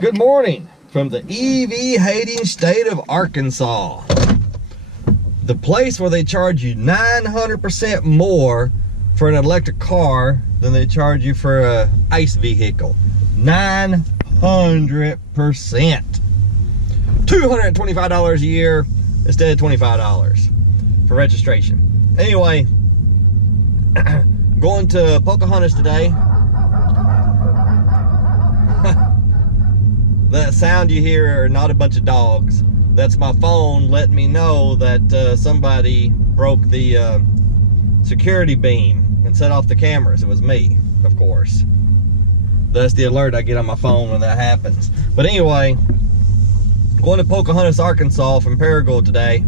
Good morning from the EV hating state of Arkansas. The place where they charge you 900% more for an electric car than they charge you for a ICE vehicle. 900%. $225 a year instead of $25 for registration. Anyway, going to Pocahontas today. That sound you hear are not a bunch of dogs. That's my phone letting me know that somebody broke the security beam and set off the cameras. It was me, of course. That's the alert I get on my phone when that happens. But anyway, going to Pocahontas, Arkansas from Paragould today.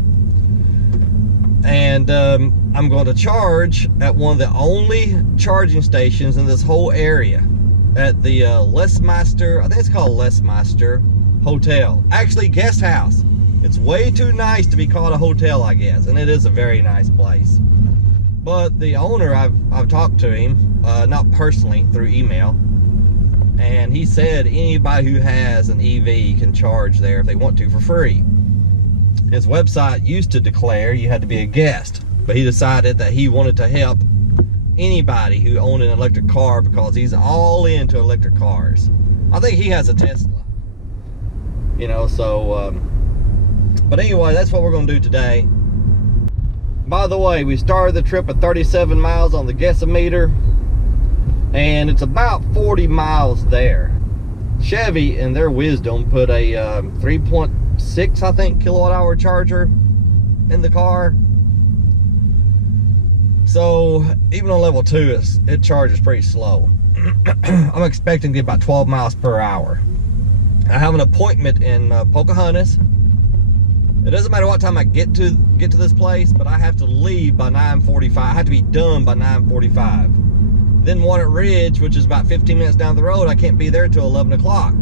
And I'm going to charge at one of the only charging stations in this whole area. At the Lesmeister, I think it's called Lesmeister Hotel. Actually, guest house. It's way too nice to be called a hotel, I guess, and it is a very nice place. But the owner, I've talked to him, not personally, through email, and he said anybody who has an EV can charge there if they want to for free. His website used to declare you had to be a guest, but he decided that he wanted to help anybody who owned an electric car because he's all into electric cars. I think he has a Tesla, you know, so but anyway, that's what we're going to do today. By the way, we started the trip at 37 miles on the Guessometer, and it's about 40 miles there. Chevy, in their wisdom, put a 3.6, I think, kilowatt hour charger in the car. So even on level 2, it charges pretty slow. I'm expecting to get about 12 miles per hour. I have an appointment in Pocahontas. It doesn't matter what time I get to this place, but I have to leave by 9:45. I have to be done by 9:45. Then Walnut Ridge, which is about 15 minutes down the road, I can't be there till 11 o'clock.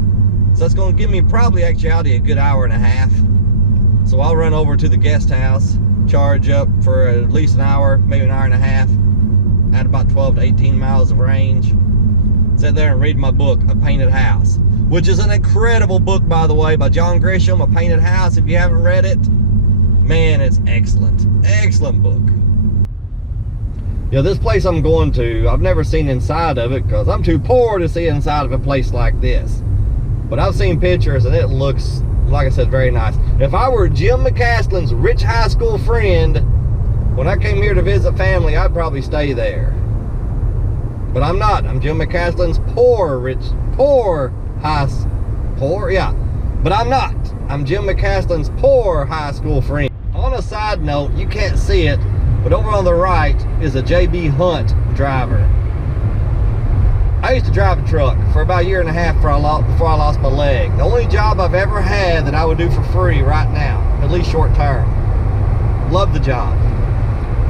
So that's going to give me probably actually a good hour and a half. So I'll run over to the guest house, charge up for at least an hour, maybe an hour and a half, at about 12 to 18 miles of range. Sit there and read my book, A Painted House, which is an incredible book, by the way, by John Grisham, A Painted House. If you haven't read it, man, it's excellent. Excellent book. Yeah, this place I'm going to, I've never seen inside of it because I'm too poor to see inside of a place like this. But I've seen pictures and it looks, like I said, very nice. If I were Jim McCaslin's rich high school friend, when I came here to visit family, I'd probably stay there. But I'm not. I'm Jim McCaslin's but I'm not. I'm Jim McCaslin's poor high school friend. On a side note, you can't see it, but over on the right is a JB Hunt driver. I used to drive a truck for about a year and a half before I lost my leg. The only job I've ever had that I would do for free right now, at least short term. Love the job.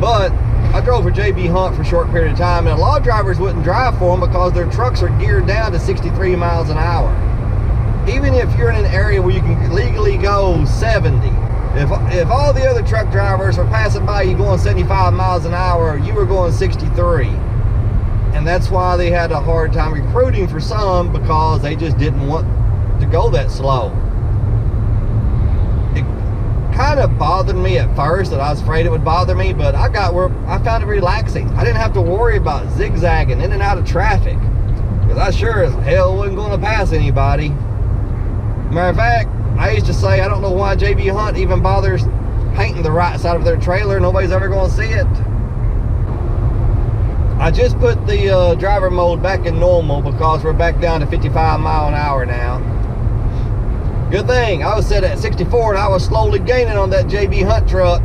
But I drove for JB Hunt for a short period of time, and a lot of drivers wouldn't drive for them because their trucks are geared down to 63 miles an hour. Even if you're in an area where you can legally go 70, if all the other truck drivers are passing by you going 75 miles an hour, you were going 63. And that's why they had a hard time recruiting for some, because they just didn't want to go that slow. It kind of bothered me at first, that I was afraid it would bother me, but I found it relaxing. I didn't have to worry about zigzagging in and out of traffic, because I sure as hell wasn't going to pass anybody. Matter of fact, I used to say, I don't know why JB Hunt even bothers painting the right side of their trailer. Nobody's ever going to see it. I just put the driver mode back in normal because we're back down to 55 mile an hour now. Good thing, I was set at 64 and I was slowly gaining on that JB Hunt truck.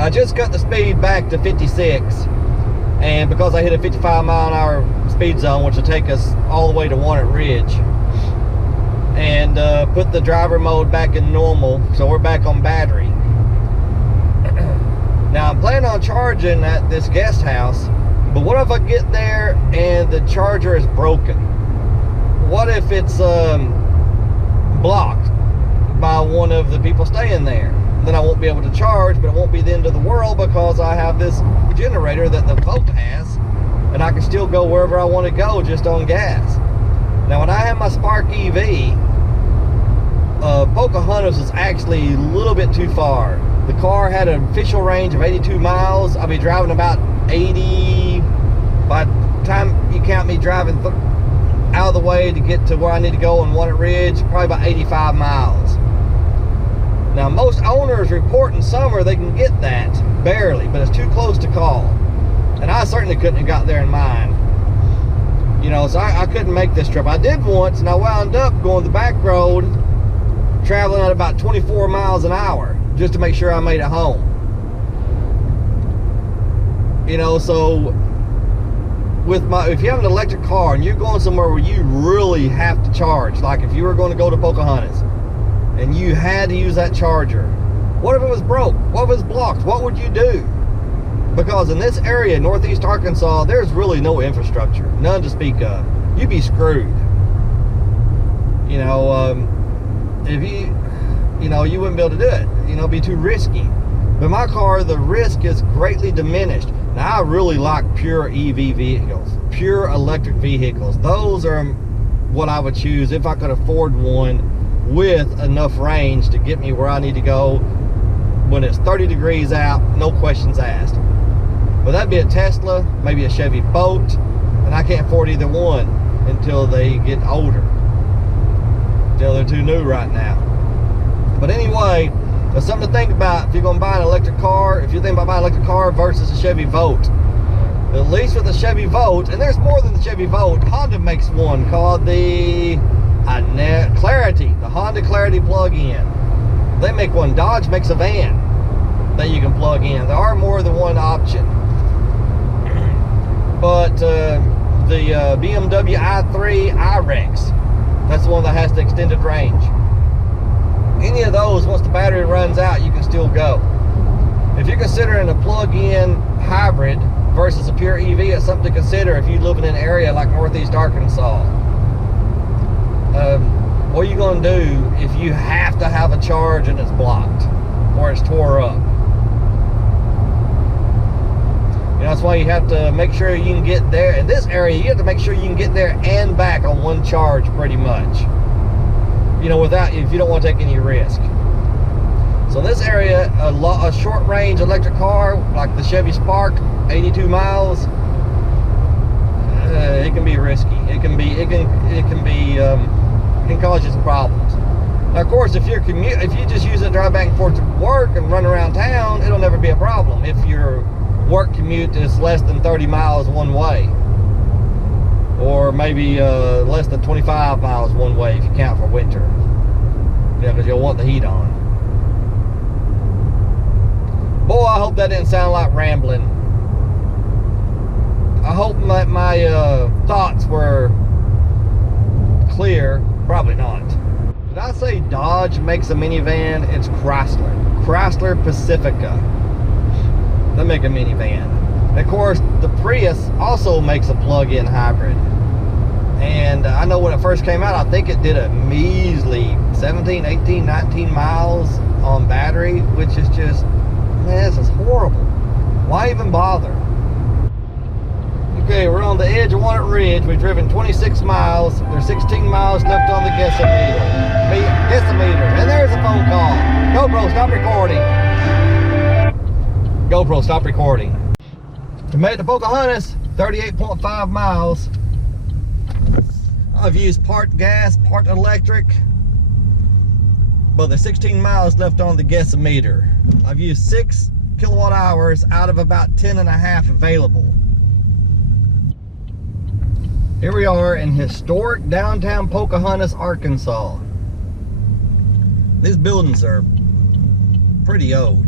I just cut the speed back to 56. And because I hit a 55 mile an hour speed zone, which will take us all the way to Walnut Ridge. And put the driver mode back in normal, so we're back on battery. Now I'm planning on charging at this guest house, but what if I get there and the charger is broken? What if it's blocked by one of the people staying there? Then I won't be able to charge, but it won't be the end of the world because I have this generator that the boat has, and I can still go wherever I want to go just on gas. Now, when I had my Spark EV, Pocahontas was actually a little bit too far. The car had an official range of 82 miles. I'll be driving about 80. By the time you count me driving out of the way to get to where I need to go on Walnut Ridge, probably about 85 miles. Now, most owners report in summer they can get that, barely, but it's too close to call. And I certainly couldn't have got there in mine. You know, so I couldn't make this trip. I did once, and I wound up going the back road, traveling at about 24 miles an hour, just to make sure I made it home. You know, so if you have an electric car and you're going somewhere where you really have to charge, like if you were going to go to Pocahontas and you had to use that charger, what if it was broke? What if it was blocked? What would you do? Because in this area, northeast Arkansas, there's really no infrastructure, none to speak of. You'd be screwed. You know, if you wouldn't be able to do it. You know, it'd be too risky. But my car, the risk is greatly diminished. Now, I really like pure EV vehicles, pure electric vehicles. Those are what I would choose if I could afford one with enough range to get me where I need to go when it's 30 degrees out, no questions asked. But that'd be a Tesla, maybe a Chevy Boat, and I can't afford either one until they get older. Until they're too new right now. But anyway, there's something to think about if you're going to buy an electric car. If you're thinking about buying an electric car versus a Chevy Volt. At least with the Chevy Volt, and there's more than the Chevy Volt, Honda makes one called the Clarity, the Honda Clarity plug-in. They make one. Dodge makes a van that you can plug in. There are more than one option. But the BMW i3 iRex, that's the one that has the extended range. Any of those, once the battery runs out, you can still go. If you're considering a plug-in hybrid versus a pure EV, it's something to consider if you live in an area like northeast Arkansas. What are you going to do if you have to have a charge and it's blocked or it's tore up? You know, that's why you have to make sure you can get there. In this area, you have to make sure you can get there and back on one charge pretty much. You know, if you don't want to take any risk. So in this area, a short range electric car like the Chevy Spark, 82 miles, it can be risky. It can cause you some problems. Now, of course, if you just use it to drive back and forth to work and run around town, it'll never be a problem. If your work commute is less than 30 miles one way, or maybe less than 25 miles one way if you count for winter. Yeah, because you'll want the heat on. Boy, I hope that didn't sound like rambling. I hope that my thoughts were clear. Probably not. Did I say Dodge makes a minivan? It's Chrysler. Chrysler Pacifica. They make a minivan. And of course, the Prius also makes a plug-in hybrid. And I know when it first came out, I think it did a measly 17, 18, 19 miles on battery, which is just, man, this is horrible. Why even bother? Okay, we're on the edge of Walnut Ridge. We've driven 26 miles. There's 16 miles left on the guessometer. And there's a phone call. GoPro, stop recording. GoPro, stop recording. We made it to Pocahontas, 38.5 miles. I've used part gas, part electric, but there's 16 miles left on the guessometer. I've used 6 kilowatt hours out of about 10 and a half available. Here we are in historic downtown Pocahontas, Arkansas. These buildings are pretty old.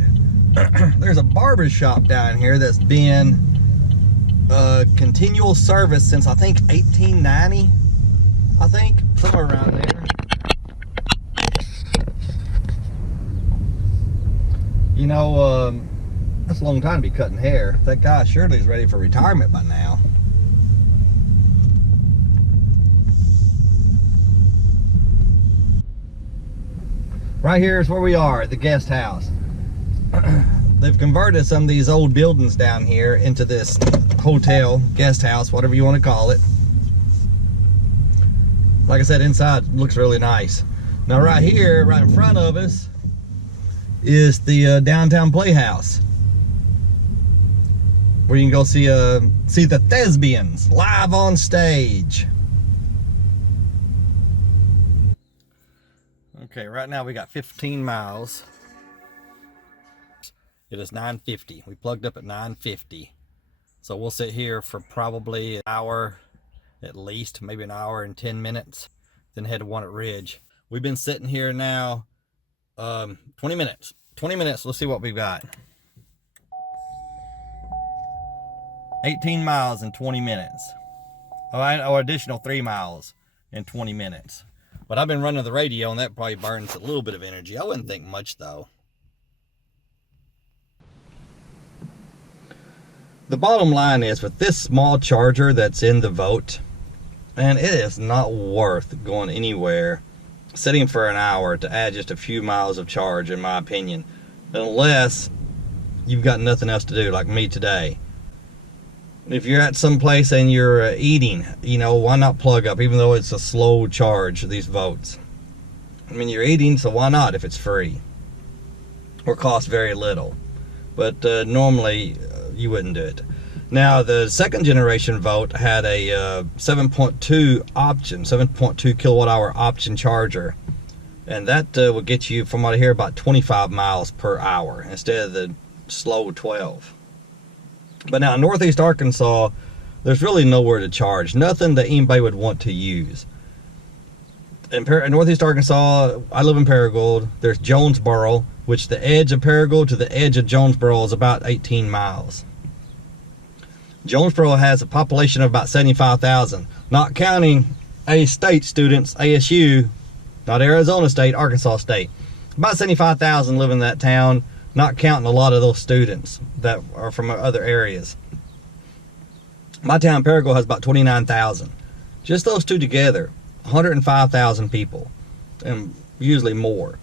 There's a barber shop down here that's been continual service since I think 1890. I think somewhere around there. You know, that's a long time to be cutting hair. That guy surely is ready for retirement by now. Right here is where we are at the guest house. They've converted some of these old buildings down here into this hotel, guest house, whatever you want to call it. like I said, inside looks really nice. Now right here, right in front of us, is the downtown playhouse, where you can go see the Thespians live on stage. Okay, right now we got 15 miles. It is 9:50. We plugged up at 9:50. So we'll sit here for probably an hour at least, maybe an hour and 10 minutes, then head to Walnut Ridge. We've been sitting here now 20 minutes. 20 minutes, let's see what we've got. 18 miles in 20 minutes. Oh, additional 3 miles in 20 minutes. But I've been running the radio, and that probably burns a little bit of energy. I wouldn't think much, though. The bottom line is, with this small charger that's in the Vote, and it is not worth going anywhere, sitting for an hour to add just a few miles of charge, in my opinion, unless you've got nothing else to do, like me today. If you're at some place and you're eating, you know, why not plug up, even though it's a slow charge, these Votes? I mean, you're eating, so why not if it's free or costs very little? But normally you wouldn't do it. Now, the second generation Vote had a 7.2 kilowatt hour option charger, and that would get you, from what I hear, about 25 miles per hour instead of the slow 12. But now in Northeast Arkansas, there's really nowhere to charge, nothing that anybody would want to use. In Northeast Arkansas, I live in Paragould. There's Jonesboro, which the edge of Paragould to the edge of Jonesboro is about 18 miles. Jonesboro has a population of about 75,000, not counting A-State students, ASU, not Arizona State, Arkansas State. About 75,000 live in that town, not counting a lot of those students that are from other areas. My town, Paragould, has about 29,000. Just those two together, 105,000 people, and usually more.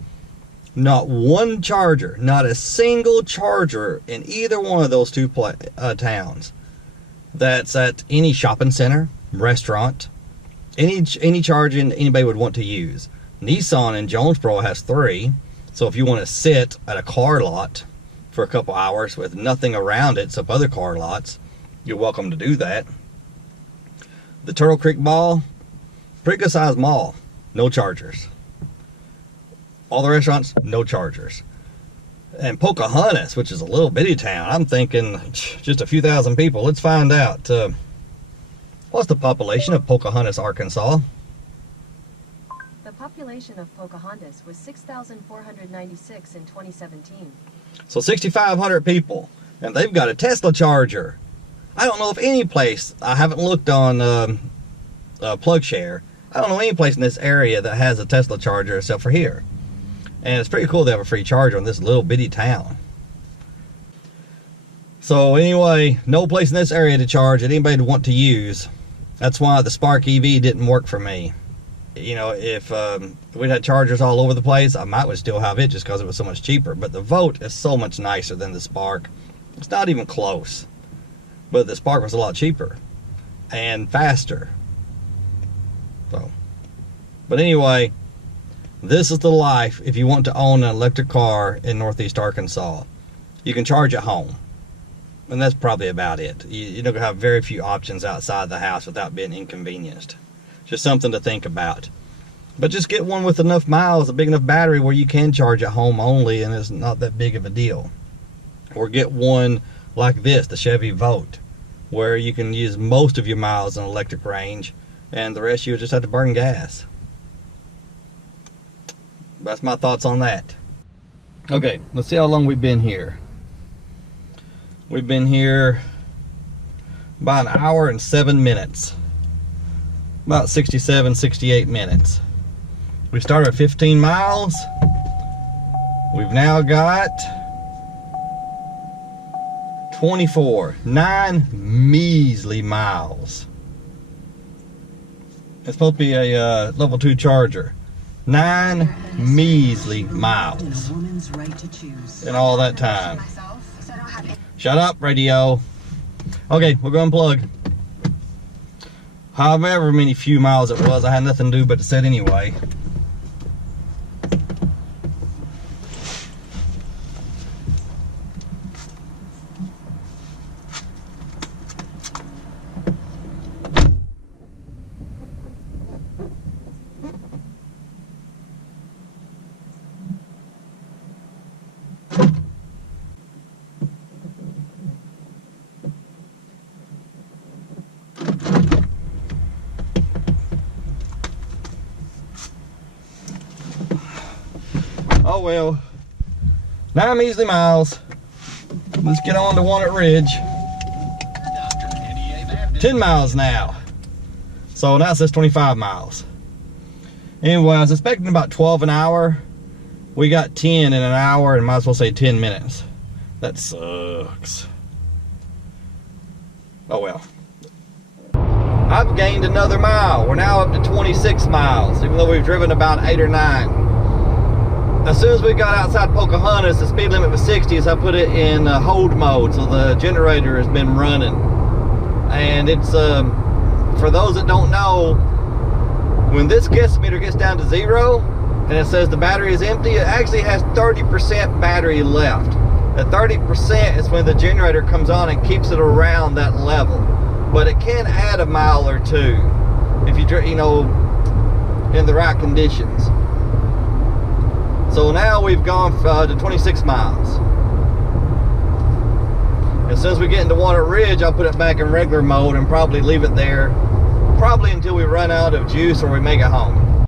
Not one charger, not a single charger in either one of those two towns. That's at any shopping center, restaurant, any charging anybody would want to use. Nissan in Jonesboro has 3, so if you want to sit at a car lot for a couple hours with nothing around it except other car lots, you're welcome to do that. The Turtle Creek Mall, pretty good sized mall, no chargers. All the restaurants, no chargers. And Pocahontas, which is a little bitty town, I'm thinking just a few thousand people. Let's find out. What's the population of Pocahontas, Arkansas? The population of Pocahontas was 6,496 in 2017. So 6,500 people, and they've got a Tesla charger. I don't know of any place, I haven't looked on PlugShare, I don't know any place in this area that has a Tesla charger except for here. And it's pretty cool to have a free charger in this little bitty town. So anyway, no place in this area to charge that anybody would want to use. That's why the Spark EV didn't work for me. You know, if we'd had chargers all over the place, I might would still have it just because it was so much cheaper. But the Vote is so much nicer than the Spark. It's not even close. But the Spark was a lot cheaper and faster. So, but anyway, this is the life if you want to own an electric car in Northeast Arkansas. You can charge at home, and that's probably about it. You're going to have very few options outside the house without being inconvenienced. Just something to think about. But just get one with enough miles, a big enough battery where you can charge at home only, and it's not that big of a deal. Or get one like this, the Chevy Vote, where you can use most of your miles in electric range, and the rest you just have to burn gas. That's my thoughts on that. Okay, let's see how long we've been here. We've been here about an hour and 7 minutes. About 67, 68 minutes. We started at 15 miles. We've now got 24, 9 measly miles. It's supposed to be a level 2 charger. 9 measly miles in all that time. Shut up, radio. Okay, we're going to plug. however many few miles it was, I had nothing to do but to sit anyway. Oh well, 9 measly miles. Let's get on to Walnut Ridge. 10 miles now. So now it says 25 miles. Anyway, I was expecting about 12 an hour. We got 10 in an hour, and might as well say 10 minutes. That sucks. Oh well. I've gained another mile. We're now up to 26 miles, even though we've driven about 8 or 9. As soon as we got outside Pocahontas, the speed limit was 60, so I put it in hold mode, so the generator has been running. And it's, for those that don't know, when this Guestmeter gets down to 0, and it says the battery is empty, it actually has 30% battery left. The 30% is when the generator comes on and keeps it around that level. But it can add a mile or two, if you know, in the right conditions. So now we've gone to 26 miles. As soon as we get into Walnut Ridge, I'll put it back in regular mode and probably leave it there, probably until we run out of juice or we make it home.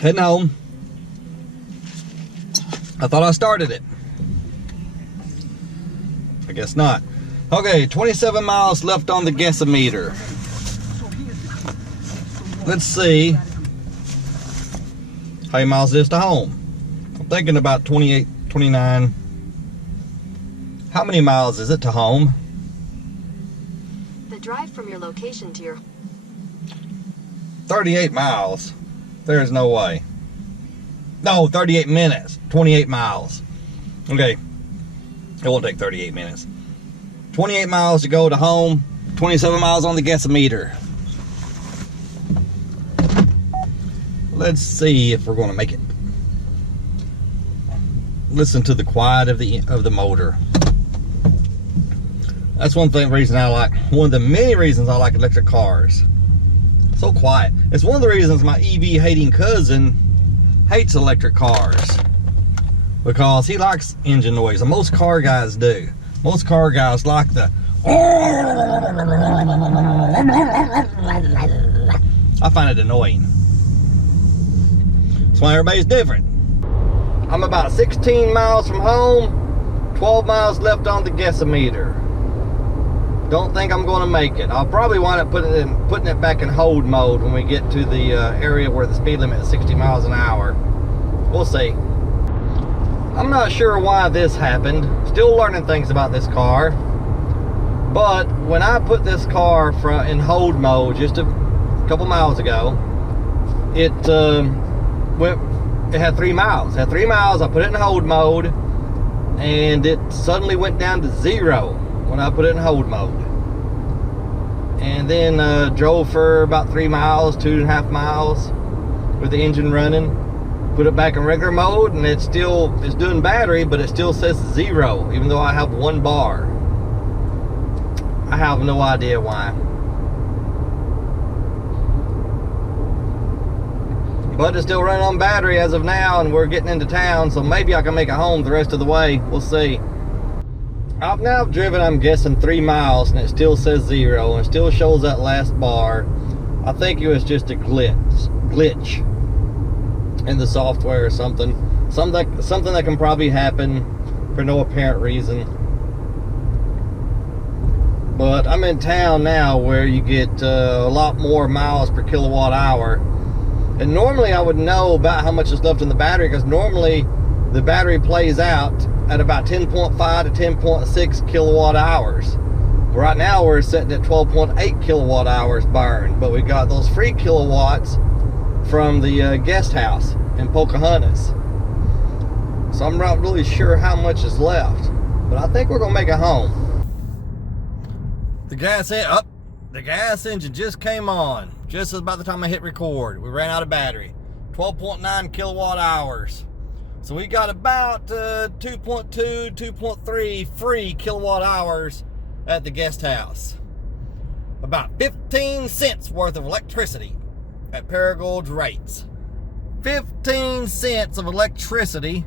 Heading home. I thought I started it. I guess not. Okay, 27 miles left on the Guestmeter. Let's see how many miles it is to home. I'm thinking about 28, 29. How many miles is it to home? The drive from your location to your 38 miles. There's no way. No, 38 minutes. 28 miles. Okay. It won't take 38 minutes. 28 miles to go to home. 27 miles on the Guestmeter. Let's see if we're going to make it. Listen to the quiet of the motor. That's one reason I like, one of the many reasons I like electric cars. So quiet. It's one of the reasons my EV hating cousin hates electric cars, because he likes engine noise, and most car guys do. Most car guys like the I find it annoying. That's why everybody's different. I'm about 16 miles from home, 12 miles left on the Guestmeter. Don't think I'm going to make it. I'll probably wind up putting it back in hold mode when we get to the area where the speed limit is 60 miles an hour. We'll see. I'm not sure why this happened. Still learning things about this car. But when I put this car in hold mode just a couple miles ago, it had 3 miles. It had 3 miles. I put it in hold mode, and it suddenly went down to 0 when I put it in hold mode. And then drove for about 3 miles, 2.5 miles with the engine running. Put it back in regular mode, and it's doing battery, but it still says 0, even though I have 1 bar. I have no idea why. But it's still running on battery as of now, and we're getting into town, so maybe I can make it home the rest of the way. We'll see. I've now driven, I'm guessing, 3 miles, and it still says 0, and it still shows that last bar. I think it was just a glitch in the software or something. Something that can probably happen for no apparent reason. But I'm in town now where you get a lot more miles per kilowatt hour. And normally I would know about how much is left in the battery, because normally the battery plays out at about 10.5 to 10.6 kilowatt hours. Right now we're sitting at 12.8 kilowatt hours burned, but we got those free kilowatts from the guest house in Pocahontas. So I'm not really sure how much is left, but I think we're gonna make it home. The gas engine just came on. Just about the time I hit record. We ran out of battery. 12.9 kilowatt hours. So we got about 2.2, 2.3 free kilowatt hours at the guest house. About 15 cents worth of electricity at Paragold's rates. 15 cents of electricity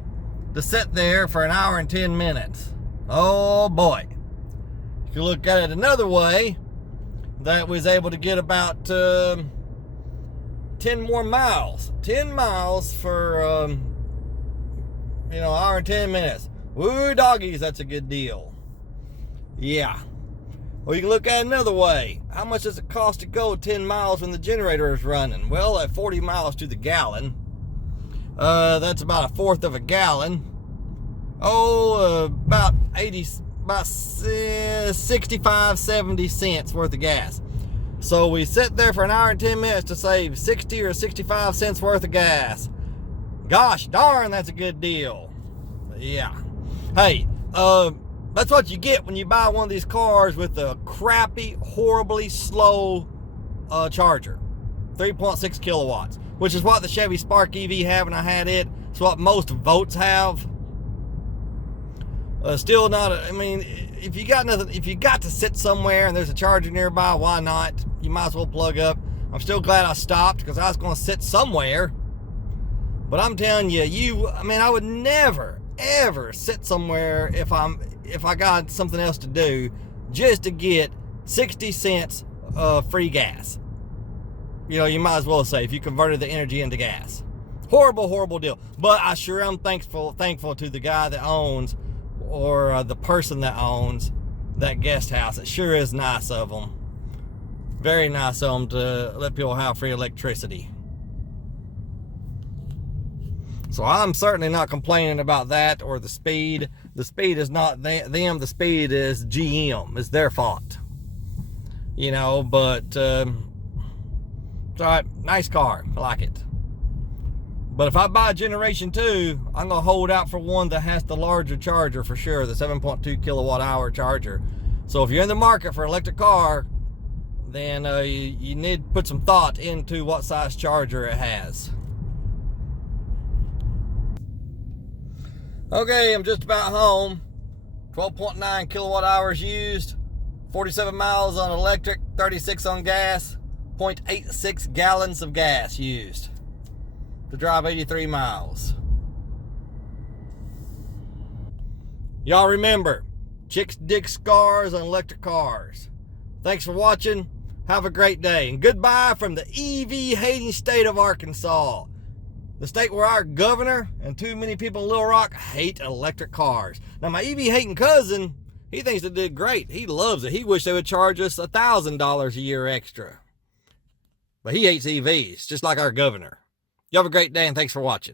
to sit there for an hour and 10 minutes. Oh boy. If you look at it another way, that was able to get about 10 more miles. 10 miles for, an hour and 10 minutes. Woo doggies, that's a good deal. Yeah. Or you can look at it another way. How much does it cost to go 10 miles when the generator is running? Well, at 40 miles to the gallon, that's about a fourth of a gallon. About 65, 70 cents worth of gas. So we sit there for an hour and 10 minutes to save 60 or 65 cents worth of gas. Gosh darn, that's a good deal. Yeah. Hey, that's what you get when you buy one of these cars with a crappy, horribly slow charger. 3.6 kilowatts, which is what the Chevy Spark EV have, and I had it. It's what most Votes have. Still not, if you got nothing, if you got to sit somewhere and there's a charger nearby, why not? You might as well plug up. I'm still glad I stopped because I was going to sit somewhere. But I'm telling you, I would never, ever sit somewhere if I got something else to do just to get 60 cents of free gas. You might as well say if you converted the energy into gas. Horrible, horrible deal. But I sure am thankful to the guy that owns, or the person that owns that guest house. It sure is nice of them. Very nice of them to let people have free electricity. So I'm certainly not complaining about that or the speed. The speed is not them. The speed is GM. It's their fault. But it's all right. Nice car. I like it. But if I buy Generation 2, I'm going to hold out for one that has the larger charger for sure, the 7.2 kilowatt hour charger. So if you're in the market for an electric car, then you need to put some thought into what size charger it has. Okay, I'm just about home. 12.9 kilowatt hours used, 47 miles on electric, 36 on gas, 0.86 gallons of gas used to drive 83 miles. Y'all remember, chicks dig scars on electric cars. Thanks for watching. Have a great day. And goodbye from the EV hating state of Arkansas. The state where our governor and too many people in Little Rock hate electric cars. Now, my EV hating cousin, he thinks they did great. He loves it. He wished they would charge us $1,000 a year extra. But he hates EVs, just like our governor. You have a great day, and thanks for watching.